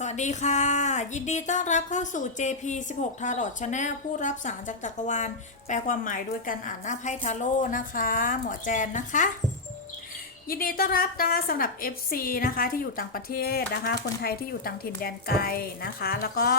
สวัสดีค่ะ ยินดีต้อนรับเข้าสู่ JP 16 Tarot Channel ผู้รับสารจากจักรวาล แปลความหมายโดยการอ่านหน้าไพ่ทาโร่นะคะ หมอแจนนะคะ ยินดีต้อนรับนะคะสำหรับ FC นะคะที่อยู่ต่างประเทศนะคะ คนไทยที่อยู่ต่างถิ่นแดนไกลนะคะ แล้วก็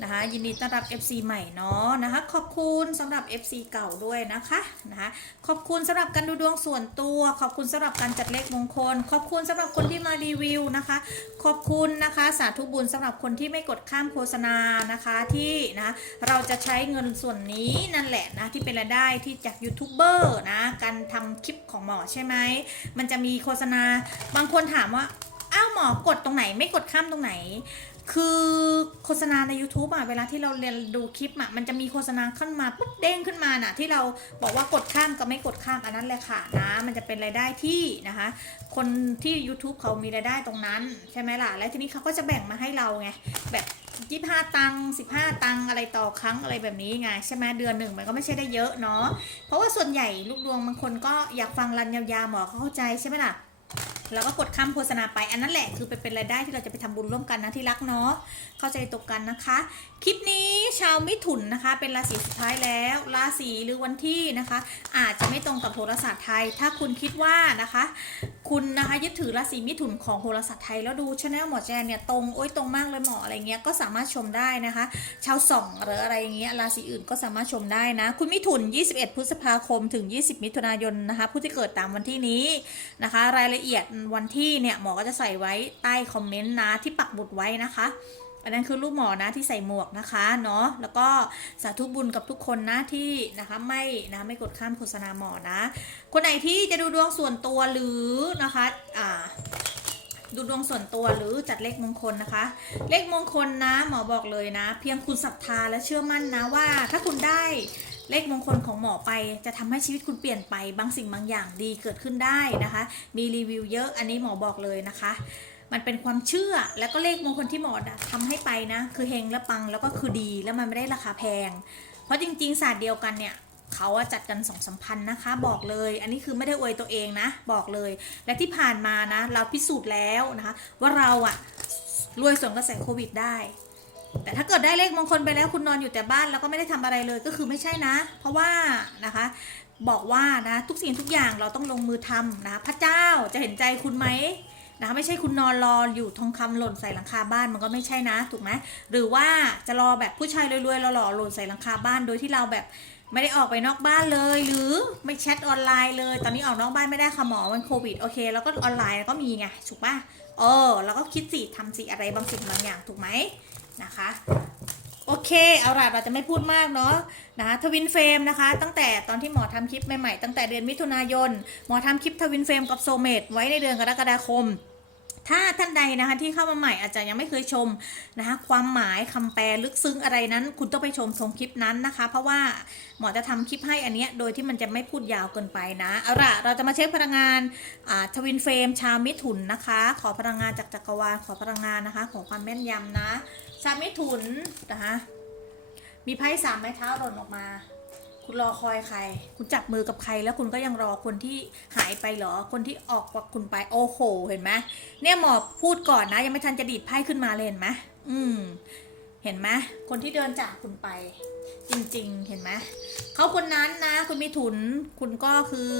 นะคะ ยินดีต้อนรับ FC ใหม่เนาะนะคะ ขอบคุณสำหรับ FC เก่าด้วยนะคะนะคะ ขอบคุณสำหรับการดูดวงส่วนตัว ขอบคุณสำหรับการจัดเลขมงคล ขอบคุณสำหรับคนที่มารีวิวนะคะ ขอบคุณนะคะสาธุบุญสำหรับคนที่ไม่กดข้ามโฆษณานะคะที่นะเราจะใช้เงินส่วนนี้นั่นแหละนะที่เป็นรายได้ที่จากยูทูบเบอร์นะการทำคลิปของหมอใช่ไหมมันจะมีโฆษณาบางคนถามว่าอ้าวหมอกดตรงไหนไม่กดข้ามตรงไหน คือโฆษณาใน YouTube อะเวลาที่เราเรียนดูคลิปอะมันจะมีโฆษณาขึ้นมาปุ๊บเด้งขึ้นมาน่ะที่เราบอกว่ากดข้ามกับไม่กดข้ามอันนั้นแหละค่ะนะมันจะเป็นรายได้ที่นะคะ คนที่ YouTube เขามีรายได้ตรงนั้นใช่ไหมล่ะ และทีนี้เขาก็จะแบ่งมาให้เราไงแบบ25ตังค์15ตังค์อะไรต่อครั้งอะไรแบบนี้ไงใช่ไหมเดือนหนึ่งมันก็ไม่ใช่ได้เยอะเนาะเพราะว่าส่วนใหญ่ลูกดวงบางคนก็อยากฟังรันยาวๆหมอเข้าใจใช่ไหมล่ะ แล้วก็กดข้ามโฆษณาไปอันนั้นแหละคือไปเป็นรายได้ที่เราจะไปทำบุญร่วมกันนะที่รักเนาะเข้าใจตรงกันนะคะ คลิปนี้ชาวมิถุนนะคะ เป็นราศีสุดท้ายแล้วราศีหรือวันที่นะคะ อาจจะไม่ตรงกับโหราศาสตร์ไทย ถ้าคุณคิดว่านะคะ คุณนะคะยึดถือราศีมิถุนของโหราศาสตร์ไทยแล้วดูชาแนลหมอแจนเนี่ยตรงโอ้ยตรงมากเลยหมออะไรเงี้ยก็สามารถชมได้นะคะ ชาวส่องหรืออะไรเงี้ยราศีอื่นก็สามารถชมได้นะ คุณมิถุน 21 พฤษภาคม ถึง 20 มิถุนายนนะคะ ผู้ที่เกิดตามวันที่นี้นะคะ รายละเอียดวันที่เนี่ยหมอก็จะใส่ไว้ใต้คอมเมนต์นะที่ปักหมุดไว้นะคะอันนั้นคือรูปหมอนะที่ใส่หมวกนะคะเนาะแล้วก็สาธุบุญกับทุกคนนะที่นะคะไม่นะไม่กดข้ามโฆษณาหมอนะ คนไหนที่จะดูดวงส่วนตัวหรือนะคะอ่าดูดวงส่วนตัวหรือจัดเลขมงคลนะคะ เลขมงคลนะหมอบอกเลยนะ เพียงคุณศรัทธาและเชื่อมั่นนะว่า ถ้าคุณได้ เลขมงคลของหมอไปจะทำให้ชีวิตคุณเปลี่ยนไปบางสิ่งบางอย่างดีเกิดขึ้นได้นะคะ มีรีวิวเยอะอันนี้หมอบอกเลยนะคะ มันเป็นความเชื่อแล้วก็เลขมงคลที่หมอทำให้ไปนะ คือเฮงและปังแล้วก็คือดีแล้วมันไม่ได้ราคาแพง เพราะจริงๆศาสตร์เดียวกันเนี่ยเขาจัดกันสองสามพันนะคะ บอกเลย อันนี้คือไม่ได้อวยตัวเองนะ บอกเลย และที่ผ่านมานะ เราพิสูจน์แล้วนะคะ ว่าเราอะรวยส่วนกระแสโควิดได้ แต่ถ้าเกิดได้เลขมงคลไปแล้วคุณนอนอยู่แต่บ้านแล้วก็ไม่ได้ทำอะไรเลยก็คือไม่ใช่นะ เพราะว่านะคะบอกว่านะทุกสิ่งทุกอย่างเราต้องลงมือทำนะพระเจ้าจะเห็นใจคุณไหมนะไม่ใช่คุณนอนรออยู่ทองคำหล่นใส่หลังคาบ้านมันก็ไม่ใช่นะถูกไหมหรือว่าจะรอแบบผู้ชายรวยๆหล่อหล่นใส่หลังคาบ้านโดยที่เราแบบไม่ได้ออกไปนอกบ้านเลย หรือไม่แชทออนไลน์เลย ตอนนี้ออกนอกบ้านไม่ได้ค่ะหมอมันโควิดโอเค แล้วก็ออนไลน์ก็มีไงถูกป่ะเออแล้วก็คิดสิทำสิอะไรบางสิ่งบางอย่างถูกไหม นะคะโอเคเอาล่ะเราจะไม่พูดมากเนาะนะคะทวินเฟรมนะคะ ตั้งแต่ตอนที่หมอทำคลิปใหม่ๆตั้งแต่เดือนมิถุนายน หมอทำคลิปทวินเฟรมกับโซเมดไว้ในเดือนกรกฎาคมถ้าท่านใดนะคะที่เข้ามาใหม่อาจจะยังไม่เคยชมนะคะความหมายคำแปลลึกซึ้งอะไรนั้น คุณต้องไปชมชมคลิปนั้นนะคะ เพราะว่าหมอจะทำคลิปให้อันเนี้ยโดยที่มันจะไม่พูดยาวเกินไปนะเอาล่ะเราจะมาเช็คพลังงานทวินเฟรมชาวมิถุนนะคะ ขอพลังงานจากจักรวาลขอพลังงานนะคะ ขอความแม่นยำนะ ชาวมิถุนนะคะมีไพ่สามไม้เท้าหล่นออกมา คุณรอคอยใคร คุณจับมือกับใคร แล้วคุณก็ยังรอคนที่หายไปเหรอ คนที่ออกกับคุณไป โอ้โห เห็นไหมเนี่ยหมอพูดก่อนนะ ยังไม่ทันจะดีดไพ่ขึ้นมาเลยเห็นไหมอืม เห็นไหมคนที่เดินจากคุณไป จริง ๆ เห็นไหมเขาคนนั้นนะ คุณมีถุน คุณก็คือ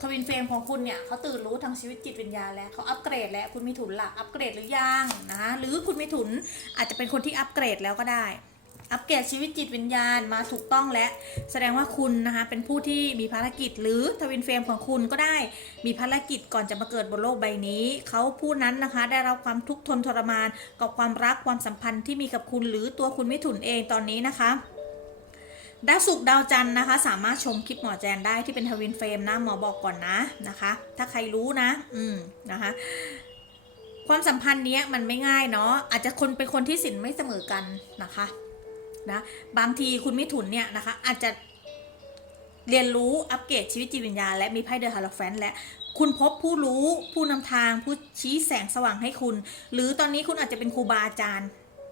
ทวินเฟรมของคุณเนี่ยเขาตื่นรู้ทางชีวิตจิตวิญญาณแล้วเขาอัปเกรดแล้วคุณมีถุนหลักอัปเกรดหรือยังนะคะหรือคุณมีถุนอาจจะเป็นคนที่อัปเกรดแล้วก็ได้ อัปเกรดชีวิตจิตวิญญาณมาถูกต้องและ แสดงว่าคุณนะคะเป็นผู้ที่มีภารกิจ หรือทวินเฟรมของคุณก็ได้มีภารกิจก่อนจะมาเกิดบนโลกใบนี้เขาผู้นั้นนะคะได้รับความทุกข์ทนทรมานกับความรักความสัมพันธ์ที่มีกับคุณหรือตัวคุณไม่ถุนเองตอนนี้นะคะ ดาวศุกร์ดาวจันนะคะ สามารถชมคลิปหมอแจนได้ที่เป็นทวินเฟรมนะหมอบอกก่อนนะนะคะ ถ้าใครรู้นะ อืมนะคะความสัมพันธ์เนี้ยมันไม่ง่ายเนาะอาจจะคนเป็นคนที่สินไม่เสมอกันนะคะนะบางทีคุณมิถุนเนี่ยนะคะ อาจจะเรียนรู้อัปเกรดชีวิตจิตวิญญาณและมีไพ่เดอะฮาร์แฟนและคุณพบผู้รู้ผู้นำทางผู้ชี้แสงสว่างให้คุณ หรือตอนนี้คุณอาจจะเป็นครูบาอาจารย์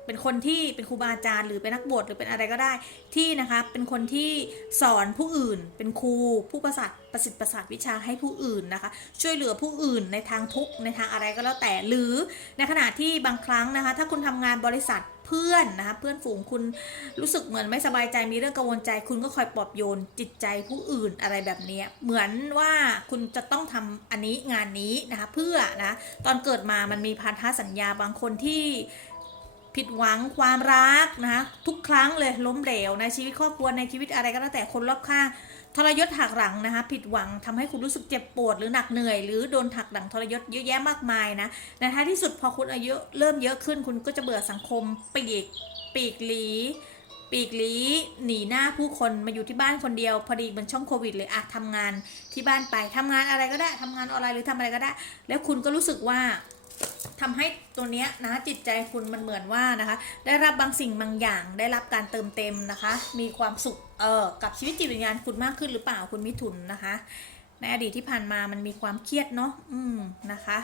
เป็นคนที่เป็นครูบาอาจารย์ หรือเป็นนักบวชหรือเป็นอะไรก็ได้ที่นะคะเป็นคนที่สอนผู้อื่น เป็นครูผู้ประสาทประสิทธิ์ประสาทวิชาให้ผู้อื่นนะคะ ช่วยเหลือผู้อื่นในทางทุกในทางอะไรก็แล้วแต่หรือในขณะที่บางครั้งนะคะ ถ้าคุณทำงานบริษัทเพื่อนนะคะเพื่อนฝูงคุณรู้สึกเหมือนไม่สบายใจมีเรื่องกังวลใจ คุณก็คอยปลอบโยนจิตใจผู้อื่นอะไรแบบนี้เหมือนว่าคุณจะต้องทำอันนี้งานนี้นะคะเพื่อนะตอนเกิดมามันมีพันธสัญญาบางคนที่ ผิดหวังความรักนะคะทุกครั้งเลยล้มเหลวในชีวิตครอบครัวในชีวิตอะไรก็แล้วแต่คนรอบข้างทรยศหักหลังนะคะผิดหวังทำให้คุณรู้สึกเจ็บปวดหรือหนักเหนื่อย หรือโดนหักหลังทรยศเยอะแยะมากมายนะในท้ายที่สุดพอคุณอายุเริ่มเยอะขึ้นคุณก็จะเบื่อสังคมปีกปีกหลี ปีกหลีหนีหน้าผู้คนมาอยู่ที่บ้านคนเดียว พอดีมันช่องโควิดเลยอะทำงานที่บ้านไปทำงานอะไรก็ได้ทำงานออนไลน์หรือทำอะไรก็ได้ แล้วคุณก็รู้สึกว่า ทำให้ตัวเนี้ยนะจิตใจคุณมันเหมือนว่านะคะ ได้รับบางสิ่งบางอย่าง ได้รับการเติมเต็มนะคะ มีความสุขเออกับชีวิตจิตวิญญาณคุณมากขึ้นหรือเปล่าคุณมิถุนนะคะ ในอดีตที่ผ่านมามันมีความเครียดเนาะอืมนะคะ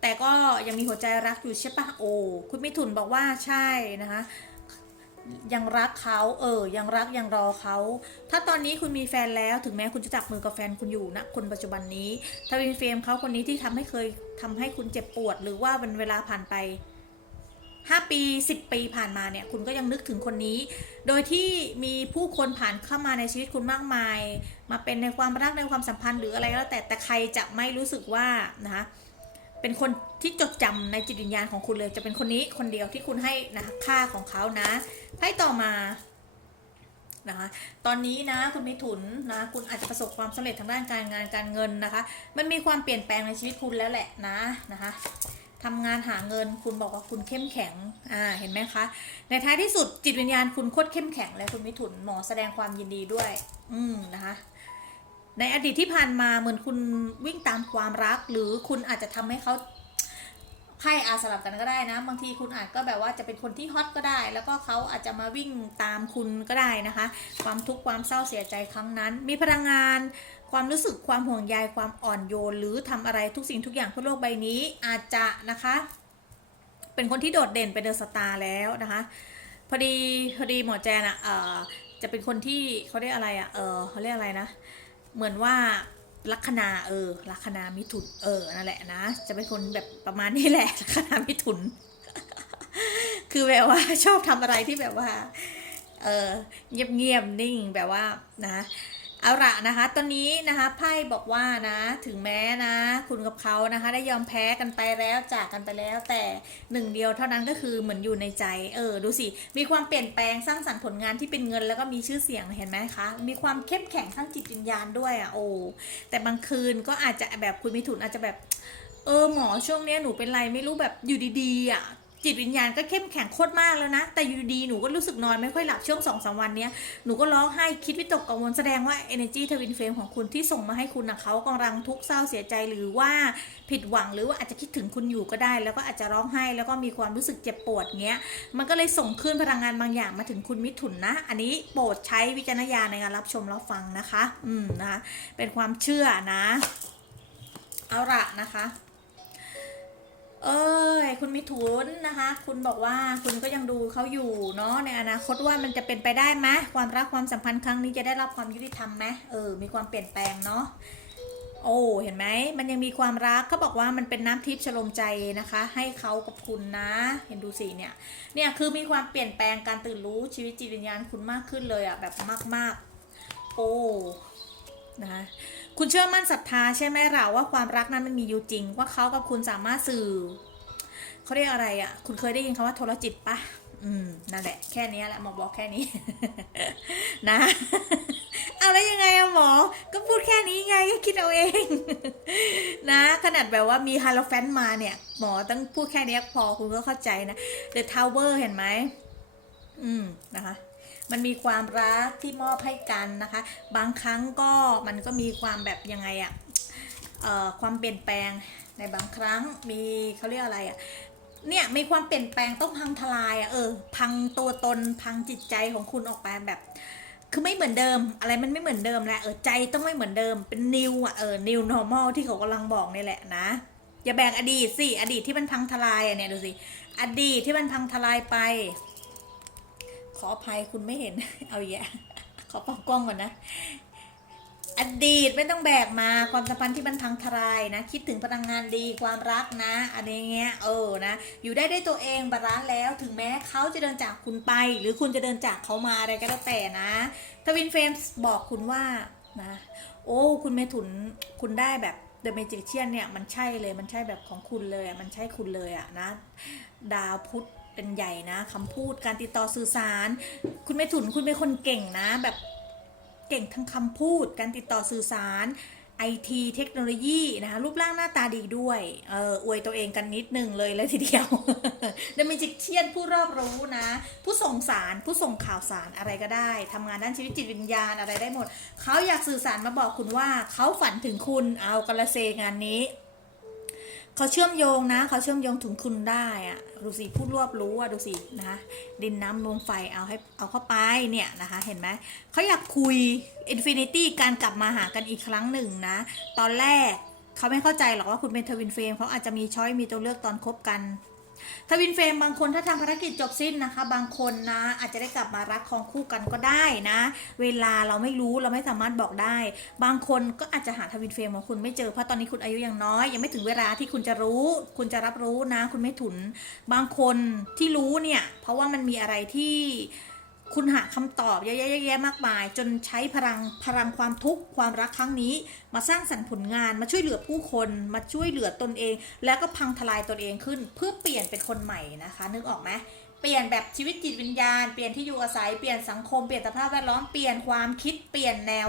แต่ก็ยังมีหัวใจรักอยู่ใช่ปะโอ้คุณมิถุนบอกว่าใช่นะคะ ยังรักเขาเออ ยังรักยังรอเขา ถ้าตอนนี้คุณมีแฟนแล้วถึงแม้คุณจะจับมือกับแฟนคุณอยู่นะคนปัจจุบันนี้ ถ้าเป็นเฟรมเขาคนนี้ที่ทำให้เคยทำให้คุณเจ็บปวด หรือว่าเป็นเวลาผ่านไป5ปี10ปีผ่านมาเนี่ย คุณก็ยังนึกถึงคนนี้ โดยที่มีผู้คนผ่านเข้ามาในชีวิตคุณมากมาย มาเป็นในความรักในความสัมพันธ์หรืออะไรก็แล้วแต่แต่ใครจะไม่รู้สึกว่านะคะเป็นคน ที่จดจำในจิตวิญญาณของคุณเลย จะเป็นคนนี้คนเดียวที่คุณให้นะค่าของเขานะไพ่ต่อมานะคะตอนนี้นะคุณมิถุนนะคุณอาจจะประสบความสำเร็จทางด้านการงานการเงินนะคะ มันมีความเปลี่ยนแปลงในชีวิตคุณแล้วแหละนะนะคะทำงานหาเงินคุณบอกว่าคุณเข้มแข็งอ่าเห็นไหมคะ ในท้ายที่สุดจิตวิญญาณคุณโคตรเข้มแข็งเลยคุณมิถุนหมอแสดงความยินดีด้วย อืมนะคะในอดีตที่ผ่านมาเหมือนคุณวิ่งตามความรัก หรือคุณอาจจะทำให้เขา ไพ่อาสลับกันก็ได้นะ บางทีคุณอาจก็แบบว่าจะเป็นคนที่ฮอตก็ได้ แล้วก็เขาอาจจะมาวิ่งตามคุณก็ได้นะคะ ความทุกข์ความเศร้าเสียใจครั้งนั้น มีพลังงาน ความรู้สึกความห่วงใยความอ่อนโยน หรือทำอะไรทุกสิ่งทุกอย่างเพื่อโลกใบนี้อาจจะนะคะ เป็นคนที่โดดเด่นเป็นเดอะสตาร์แล้วนะคะ พอดีพอดีหมอแจนอะเอ่อจะเป็นคนที่เขาเรียกอะไรอะเออเขาเรียกอะไรนะ เหมือนว่า ลัคนาเออลัคนามิถุนเออนั่นแหละนะ จะเป็นคนแบบประมาณนี้แหละลัคนามิถุน คือแบบว่าชอบทำอะไรที่แบบว่า เออเงียบเงียบๆนิ่งแบบว่านะ เอาละนะคะตอนนี้นะคะไพ่บอกว่านะถึงแม้นะ คุณกับเขานะคะ ได้ยอมแพ้กันไปแล้วจากกันไปแล้ว แต่หนึ่งเดียวเท่านั้นก็คือเหมือนอยู่ในใจ เออดูสิ มีความเปลี่ยนแปลงสร้างสรรค์ผลงานที่เป็นเงินแล้วก็มีชื่อเสียงเห็นไหมคะ มีความเข้มแข็งทั้งจิตวิญญาณด้วยอะโอ้แต่บางคืนก็อาจจะแบบคุณมิถุนอาจจะแบบเออหมอช่วงเนี้ยหนูเป็นไรไม่รู้แบบอยู่ดีๆอะ จิตวิญญาณก็เข้มแข็งโคตรมากแล้วนะ แต่อยู่ดีหนูก็รู้สึกนอนไม่ค่อยหลับช่วงสองสามวันเนี้ยหนูก็ร้องไห้คิดวิตกกังวลแสดงว่า energy twin flame ของคุณที่ส่งมาให้คุณนะเขากำลังทุกข์เศร้าเสียใจหรือว่าผิดหวังหรือว่าอาจจะคิดถึงคุณอยู่ก็ได้ แล้วก็อาจจะร้องไห้แล้วก็มีความรู้สึกเจ็บปวดเงี้ยมันก็เลยส่งคลื่นพลังงานบางอย่างมาถึงคุณมิถุนนะ อันนี้โปรดใช้วิจารณญาณในการรับชมรับฟังนะคะ อืมนะคะเป็นความเชื่อนะ เอาละนะคะ เอ้ยคุณมิถุนนะคะ คุณบอกว่าคุณก็ยังดูเขาอยู่เนาะในอนาคตว่ามันจะเป็นไปได้ไหมความรักความสัมพันธ์ครั้งนี้จะได้รับความยุติธรรมไหมเออ มีความเปลี่ยนแปลงเนาะโอ้เห็นไหมมันยังมีความรักเขาบอกว่ามันเป็นน้ำทิพย์ชโลมใจนะคะ ให้เขากับคุณนะ เห็นดูสิเนี่ยเนี่ยคือมีความเปลี่ยนแปลงการตื่นรู้ชีวิตจิตวิญญาณคุณมากขึ้นเลยอะแบบมาก ๆ โอ้นะคะ คุณเชื่อมั่นศรัทธาใช่ไหมเราว่าความรักนั้นมันมีอยู่จริง ว่าเขากับคุณสามารถสื่อเขาเรียกอะไรอะคุณเคยได้ยินคำว่าโทรจิตปะอืมนั่นแหละแค่นี้แหละหมอบอกแค่นี้ นะเอาแล้วยังไงอะหมอ ก็พูดแค่นี้ไงก็คิดเอาเอง นะ ขนาดแบบว่ามีฮาโลแฟนมาเนี่ย หมอต้องพูดแค่นี้พอคุณก็เข้าใจนะ The Tower เห็นไหมอืมนะคะ มันมีความรักที่มอบให้กันนะคะ บางครั้งก็มันก็มีความแบบยังไงอะเอ่อความเปลี่ยนแปลงในบางครั้งมีเขาเรียกอะไรอะเนี่ยมีความเปลี่ยนแปลงต้องพังทลายอะเออ พังตัวตนพังจิตใจของคุณออกไปแบบ คือไม่เหมือนเดิม อะไรมันไม่เหมือนเดิมแล้วเออใจต้องไม่เหมือนเดิมเป็น new อะเออ new normal ที่เขากำลังบอกนี่แหละนะอย่าแบกอดีตสิอดีตที่มันพังทลายอะเนี่ยดูสิอดีตที่มันพังทลายไป ขออภัยคุณไม่เห็น เอาแย่ขอปรับกล้องก่อนนะ อดีตไม่ต้องแบกมา ความสัมพันธ์ที่มันพังทลายนะ คิดถึงพลังงานดีความรักนะอะไรเงี้ยเออนะ อยู่ได้ด้วยตัวเองบาลานซ์แล้ว ถึงแม้เขาจะเดินจากคุณไป หรือคุณจะเดินจากเขามาอะไรก็แล้วแต่นะทวินเฟรมส์บอกคุณว่านะ โอ้ คุณเมถุนคุณได้แบบ The Magician เนี่ยมันใช่เลยมันใช่แบบของคุณเลยมันใช่คุณเลยอะนะ ดาวพุธ เป็นใหญ่นะคำพูดการติดต่อสื่อสาร คุณเมถุนคุณเป็นคนเก่งนะ แบบเก่งทั้งคำพูด การติดต่อสื่อสารไอทีเทคโนโลยีนะคะรูปร่างหน้าตาดีด้วยเอออวยตัวเองกันนิดนึงเลยเลยทีเดียวเดมิจิกเชียนผู้รอบรู้นะ ผู้ส่งสารผู้ส่งข่าวสารอะไรก็ได้ทำงานด้านชีวิตจิตวิญญาณอะไรได้หมด เขาอยากสื่อสารมาบอกคุณว่า เขาฝันถึงคุณเอากระเซงานนี้ เขาเชื่อมโยงนะเขาเชื่อมโยงถึงคุณได้อะดูสิผู้รวบรู้อะดูสินะคะดินน้ำลมไฟเอาให้เอาเข้าไปเนี่ยนะคะ เห็นไหมเขาอยากคุยอินฟินิตี้การกลับมาหากันอีกครั้งหนึ่งนะ ตอนแรกเขาไม่เข้าใจหรอกว่าคุณเป็นทวินเฟรมเขาอาจจะมีช้อยมีตัวเลือกตอนคบกัน ทวินเฟรมบางคนถ้าทำภารกิจจบสิ้นนะคะ บางคนนะอาจจะได้กลับมารักครองคู่กันก็ได้นะ เวลาเราไม่รู้เราไม่สามารถบอกได้ บางคนก็อาจจะหาทวินเฟรมของคุณไม่เจอเพราะตอนนี้คุณอายุยังน้อย ยังไม่ถึงเวลาที่คุณจะรู้ คุณจะรับรู้นะ คุณไม่ถุน บางคนที่รู้เนี่ย เพราะว่ามันมีอะไรที่ คุณหาคำตอบเยอะแยะๆมากมาย จนใช้พลังพลังความทุกข์ความรักครั้งนี้ มาสร้างสรรค์ผลงานมาช่วยเหลือผู้คน มาช่วยเหลือตนเอง แล้วก็พังทลายตนเองขึ้น เพื่อเปลี่ยนเป็นคนใหม่นะคะ นึกออกไหมเปลี่ยนแบบชีวิตจิตวิญญาณ เปลี่ยนที่อยู่อาศัย เปลี่ยนสังคม เปลี่ยนสภาพแวดล้อม เปลี่ยนความคิด เปลี่ยนแนว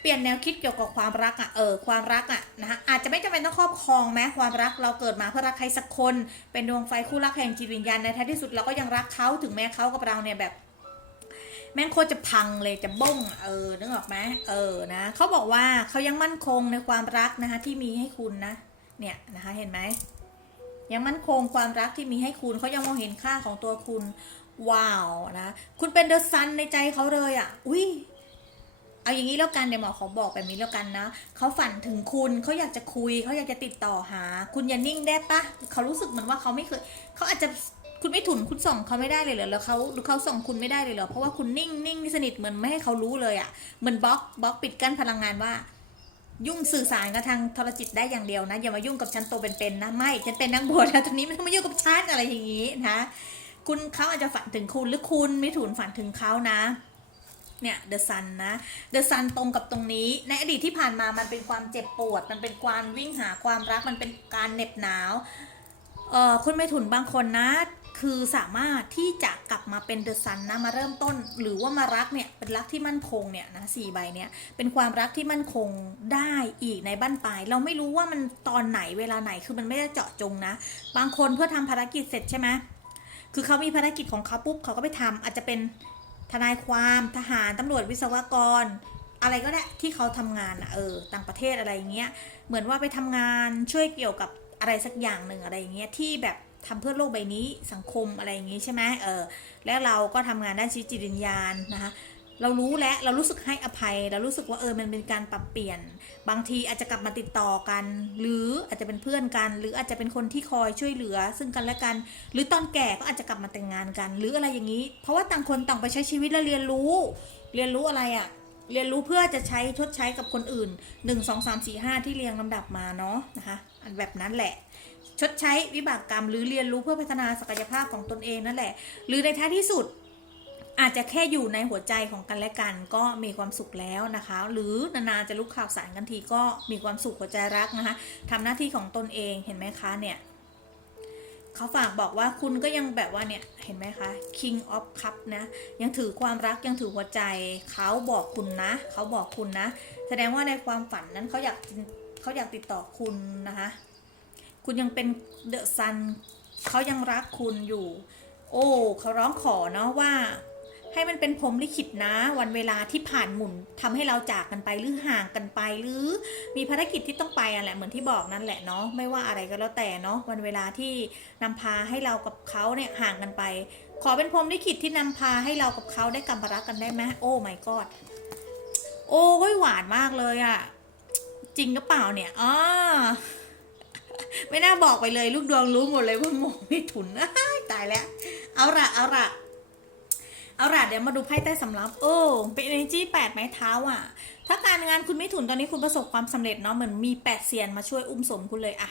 เปลี่ยนแนวคิดเกี่ยวกับความรักอะ เออ ความรักอะนะคะอาจจะไม่จำเป็นต้องครอบครองแม้ความรัก เราเกิดมาเพื่อรักใครสักคน เป็นดวงไฟคู่รักแห่งจิตวิญญาณ ในท้ายที่สุดเราก็ยังรักเขาถึงแม้เขากับเราเนี่ยแบบ ม่งโคตรจะพังเลยจะบ้ง เออนึกออกไหมเออนะเขาบอกว่าเขายังมั่นคงในความรักนะคะที่มีให้คุณนะ เนี่ยนะคะเห็นไหมยังมั่นคงความรักที่มีให้คุณเขายังมองเห็นค่าของตัวคุณ ว้าวนะ คุณเป็นเดอะซันในใจเขาเลยอะ อุ้ยเอาอย่างนี้แล้วกันเดี๋ยวหมอขอบอกแบบนี้แล้วกันนะเขาฝันถึงคุณเขาอยากจะคุยเขาอยากจะติดต่อหา คุณอย่านิ่งได้ปะเขารู้สึกเหมือนว่าเขาไม่เคยเขาอาจจะ คุณไม่ถุนคุณส่องเขาไม่ได้เลยเหรอแล้วเขาหรือเขาส่องคุณไม่ได้เลยเหรอเพราะว่าคุณนิ่งนิ่งสนิทเหมือนไม่ให้เขารู้เลยอะ่ะเหมือนบล็อกบล็อกปิดกั้นพลังงานว่า ยุ่งสื่อสารกับทางทรจิตได้อย่างเดียวนะอย่ามายุ่งกับฉันโตเป็นๆนะไม่ฉันเป็นนักบวชแล้วตอนนี้ไม่ต้องมายุ่งกับฉันอะไรอย่างนี้นะคุณเขาอาจจะฝันถึงคุณหรือคุณไม่ถุนฝันถึงเขานะเนี่ยเดอะซันนะเดอะซันตรงกับตรงนี้ ในอดีตที่ผ่านมามันเป็นความเจ็บปวด มันเป็นความวิ่งหาความรักมันเป็นการเหน็บหนาวเอ่อคุณไม่ถุนบางคนนะ คือสามารถที่จะกลับมาเป็นเดอะซันนะมาเริ่มต้น หรือว่ามารักเนี่ยเป็นรักที่มั่นคงเนี่ยนะสี่ใบเนี่ยเป็นความรักที่มั่นคงได้อีกในบ้านปลาย เราไม่รู้ว่ามันตอนไหนเวลาไหนคือมันไม่ได้เจาะจงนะ บางคนเพื่อทำภารกิจเสร็จใช่ไหมคือเขามีภารกิจของเขาปุ๊บเขาก็ไปทำอาจจะเป็นทนายความทหารตำรวจวิศวกร อะไรก็ได้ที่เขาทำงานอะเออต่างประเทศอะไรอย่างเงี้ยเหมือนว่าไปทำงานช่วยเกี่ยวกับอะไรสักอย่างหนึ่งอะไรอย่างเงี้ยที่แบบ ทำเพื่อโลกใบนี้สังคมอะไรอย่างงี้ใช่ไหมเออแล้วเราก็ทำงานด้านชีวิตจิตวิญญาณนะคะเรารู้แล้วเรารู้สึกให้อภัย เรารู้สึกว่าเออมันเป็นการปรับเปลี่ยน บางทีอาจจะกลับมาติดต่อกัน หรืออาจจะเป็นเพื่อนกัน หรืออาจจะเป็นคนที่คอยช่วยเหลือ ซึ่งกันและกัน หรือตอนแก่ก็อาจจะกลับมาแต่งงานกัน หรืออะไรอย่างนี้ เพราะว่าต่างคนต่างไปใช้ชีวิตและเรียนรู้ เรียนรู้อะไรอะ่ะเรียนรู้เพื่อจะใช้ชดใช้กับคนอื่น 1 2 3 4 5 ที่เรียงลำดับมาเนาะนะคะแบบนั้นแหละ ชดใช้วิบากกรรม หรือเรียนรู้เพื่อพัฒนาศักยภาพของตนเองนั่นแหละ หรือในท้ายที่สุดอาจจะแค่อยู่ในหัวใจของกันและกันก็มีความสุขแล้วนะคะ หรือนานๆจะลุกข่าวสารกันทีก็มีความสุขหัวใจรักนะคะทำหน้าที่ของตนเองเห็นไหมคะเนี่ยเขาฝากบอกว่าคุณก็ยังแบบว่าเนี่ยเห็นไหมคะ King of Cup นะยังถือความรักยังถือหัวใจเขาบอกคุณนะเขาบอกคุณนะ แสดงว่าในความฝันนั้นเขาอยากเขาอยากติดต่อคุณนะคะ คุณยังเป็นเดอะซันเขายังรักคุณอยู่ โอ้เขาร้องขอเนาะว่า ให้มันเป็นพรมลิขิตนะ วันเวลาที่ผ่านหมุนทำให้เราจากกันไปหรือห่างกันไป หรือมีภารกิจที่ต้องไปอะแหละเหมือนที่บอกนั่นแหละเนาะไม่ว่าอะไรก็แล้วแต่เนาะวันเวลาที่นำพาให้เรากับเขาเนี่ยห่างกันไป ขอเป็นพรมลิขิตที่นำพาให้เรากับเขาได้กลับารักกันได้ไหมโอ้ my god โอ้ยหวานมากเลยอะ่ะจริงหรือเปล่าเนี่ยอ๋อ ไม่น่าบอกไปเลยลูกดวงรู้หมดเลยว่าหมไม่ถุนตายแล้ว เอาละเอาละเอาละเดี๋ยวมาดูไพ่ใต้สำรับโอ้เป็น energy แปดไม้เท้าอะ ถ้าการงานคุณไม่ถุนตอนนี้คุณประสบความสำเร็จเนาะเหมือนมีแปดเซียนมาช่วยอุ้มสมคุณเลยอะ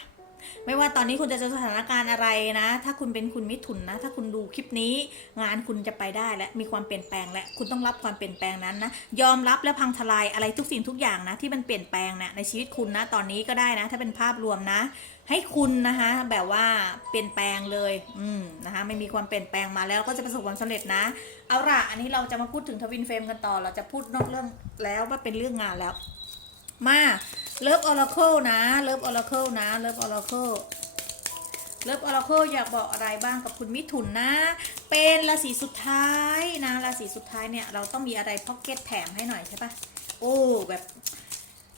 ไม่ว่าตอนนี้คุณจะเจอสถานการณ์อะไรนะ ถ้าคุณเป็นคุณมิถุนนะ ถ้าคุณดูคลิปนี้ งานคุณจะไปได้และมีความเปลี่ยนแปลงและคุณต้องรับความเปลี่ยนแปลงนั้นนะ ยอมรับและพังทลายอะไรทุกสิ่งทุกอย่างนะ ที่มันเปลี่ยนแปลงนะในชีวิตคุณนะ ตอนนี้ก็ได้นะ ถ้าเป็นภาพรวมนะ ให้คุณนะคะ แบบว่าเปลี่ยนแปลงเลย อืมนะคะไม่มีความเปลี่ยนแปลงมาแล้วก็จะประสบความสำเร็จนะ เอาละอันนี้เราจะมาพูดถึงทวินเฟรมกันต่อ เราจะพูดนอกเรื่องแล้วว่าเป็นเรื่องงานแล้ว มาเลิฟออร์เคิลนะเลิฟออร์เคิลนะเลิฟออร์เคิลเลิฟออร์เคิลอยากบอกอะไรบ้างกับคุณมิถุนนะ เป็นราศีสุดท้ายนะราศีสุดท้ายเนี่ยเราต้องมีอะไรพ็อกเก็ตแถมให้หน่อยใช่ปะโอ้แบบ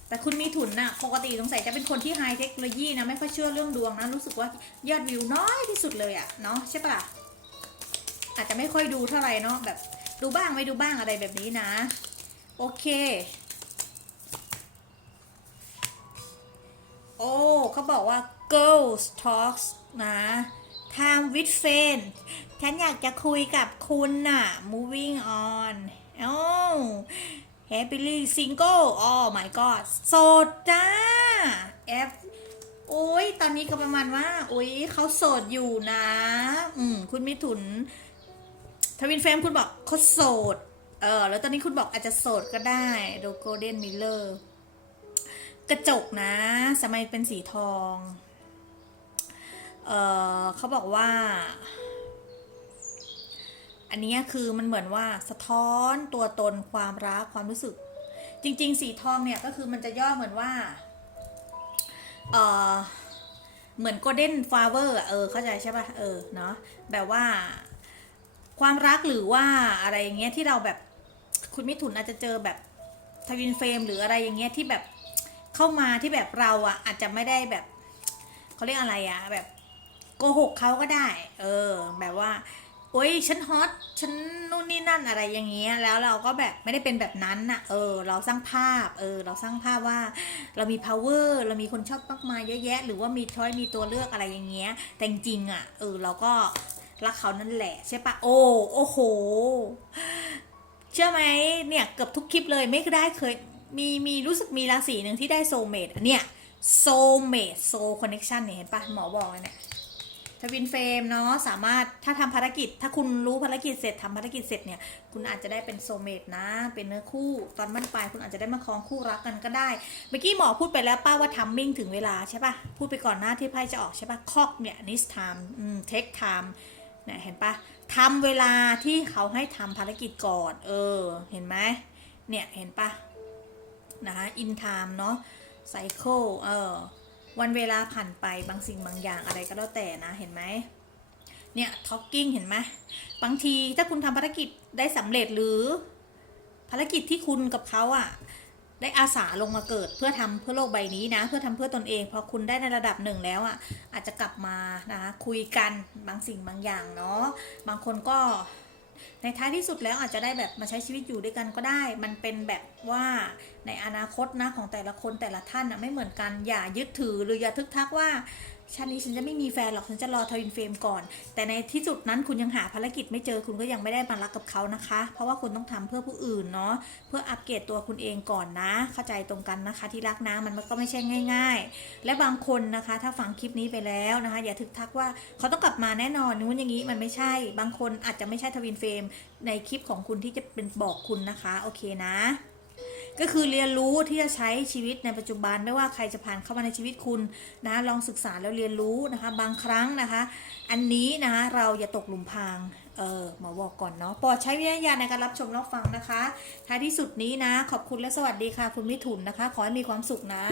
แต่คุณมีถุนน่ะปกติสงสัยจะเป็นคนที่ไฮเทคโนโลยีนะ ไม่ค่อยเชื่อเรื่องดวงนะ รู้สึกว่ายอดวิวน้อยที่สุดเลยอะเนาะใช่ปะล่ะ อาจจะไม่ค่อยดูเท่าไหร่เนาะแบบดูบ้างไม่ดูบ้างอะไรแบบนี้นะ โอเค โอ้เขาบอกว่า girls talks นะ time with friend ฉันอยากจะคุยกับคุณน่ะ moving on โอ้ happily single oh my god โสดจ้า F โอ้ยตอนนี้ก็ประมาณว่าโอ้ยเขาโสดอยู่นะ อืม คุณมิถุน ทวินเฟรมคุณบอกเขาโสด เออ แล้วตอนนี้คุณบอกอาจจะโสดก็ได้ โดโกลเด้นมิลเลอร์ กระจกนะ สมัยเป็นสีทอง เออเขาบอกว่า อันนี้คือมันเหมือนว่าสะท้อนตัวตนความรักความรู้สึก จริง ๆ สีทองเนี่ยก็คือมันจะย่อเหมือนว่าเออเหมือน golden flower อะเออเข้าใจใช่ป่ะเออเนาะแบบว่าความรักหรือว่าอะไรอย่างเงี้ยที่เราแบบคุณมิถุนอาจจะเจอแบบทวินเฟรมหรืออะไรอย่างเงี้ยที่แบบเข้ามาที่แบบเราอะอาจจะไม่ได้แบบเขาเรียกอะไรอะแบบโกหกเขาก็ได้ เออ แบบว่า โอ๊ยฉันฮอตฉันนู่นนี่นั่นอะไรอย่างเงี้ยแล้วเราก็แบบไม่ได้เป็นแบบนั้นน่ะเออ เราสร้างภาพเออ เราสร้างภาพว่า เรามี power เรามีคนชอบมากมายเยอะแยะ หรือว่ามีช้อยมีตัวเลือกอะไรอย่างเงี้ย แต่จริงอะเออเราก็รักเขานั่นแหละใช่ปะโอ้โอ้โห เชื่อไหมเนี่ยเกือบทุกคลิปเลยไม่ได้เคยมีมีรู้สึกมีราศีหนึ่งที่ได้โซเมดเนี่ยโซเมดโซคอนเน t ชันเนี่ยเห็นปะหมอบอกเลยเนี่ย ทวินเฟรมเนาะสามารถถ้าทำภารกิจ ถ้าคุณรู้ภารกิจเสร็จทำภารกิจเสร็จเนี่ยคุณอาจจะได้เป็นโซเมตนะ เป็นเนื้อคู่ตอนบั้นปลายคุณอาจจะได้มาครองคู่รักกันก็ได้ เมื่อกี้หมอพูดไปแล้วป้าว่าทัมมิ่งถึงเวลาใช่ปะพูดไปก่อนหน้าที่ไพ่จะออกใช่ปะคอกเนี่ย this time อืม take time เนี่ยเห็นปะทำเวลาที่เขาให้ทำภารกิจก่อน เออ เห็นไหมเนี่ยเห็นปะนะคะ in time เนาะ cycle เออ วันเวลาผ่านไปบางสิ่งบางอย่างอะไรก็แล้วแต่นะเห็นไหมเนี่ย talking เห็นไหมบางทีถ้าคุณทำภารกิจได้สำเร็จหรือภารกิจที่คุณกับเขาอะได้อาสาลงมาเกิดเพื่อทำเพื่อโลกใบนี้นะ เพื่อทำเพื่อตนเองพอคุณได้ในระดับหนึ่งแล้วอะอาจจะกลับมานะคะคุยกันบางสิ่งบางอย่างเนาะบางคนก็ ในท้ายที่สุดแล้วอาจจะได้แบบมาใช้ชีวิตอยู่ด้วยกันก็ได้ มันเป็นแบบว่าในอนาคตนะของแต่ละคนแต่ละท่านนะไม่เหมือนกันอย่ายึดถือหรืออย่าทึกทักว่า ชาตินี้ฉันจะไม่มีแฟนหรอกฉันจะรอทวินเฟรมก่อน แต่ในที่สุดนั้นคุณยังหาภารกิจไม่เจอคุณก็ยังไม่ได้มารักกับเขานะคะ เพราะว่าคุณต้องทำเพื่อผู้อื่นเนาะเพื่ออัปเกรดตัวคุณเองก่อนนะ เข้าใจตรงกันนะคะ ที่รักนะมันก็ไม่ใช่ง่าย ๆ และบางคนนะคะ ถ้าฟังคลิปนี้ไปแล้วนะคะ อย่าทึกทักว่าเขาต้องกลับมาแน่นอนนู้นอย่างนี้มันไม่ใช่ บางคนอาจจะไม่ใช่ทวินเฟรมในคลิปของคุณที่จะเป็นบอกคุณนะคะ โอเคนะ ก็คือเรียนรู้ที่จะใช้ชีวิตในปัจจุบันไม่ว่าใครจะผ่านเข้ามาในชีวิตคุณนะลองศึกษาแล้วเรียนรู้นะคะ บางครั้งนะคะ อันนี้นะคะเราอย่าตกหลุมพรางเออหมอบอกก่อนเนาะปรดใช้วิทยาในการรับชมรับฟังนะคะท้ายที่สุดนี้นะ ขอบคุณและสวัสดีค่ะ คุณมิถุนนะคะ ขอให้มีความสุขนะ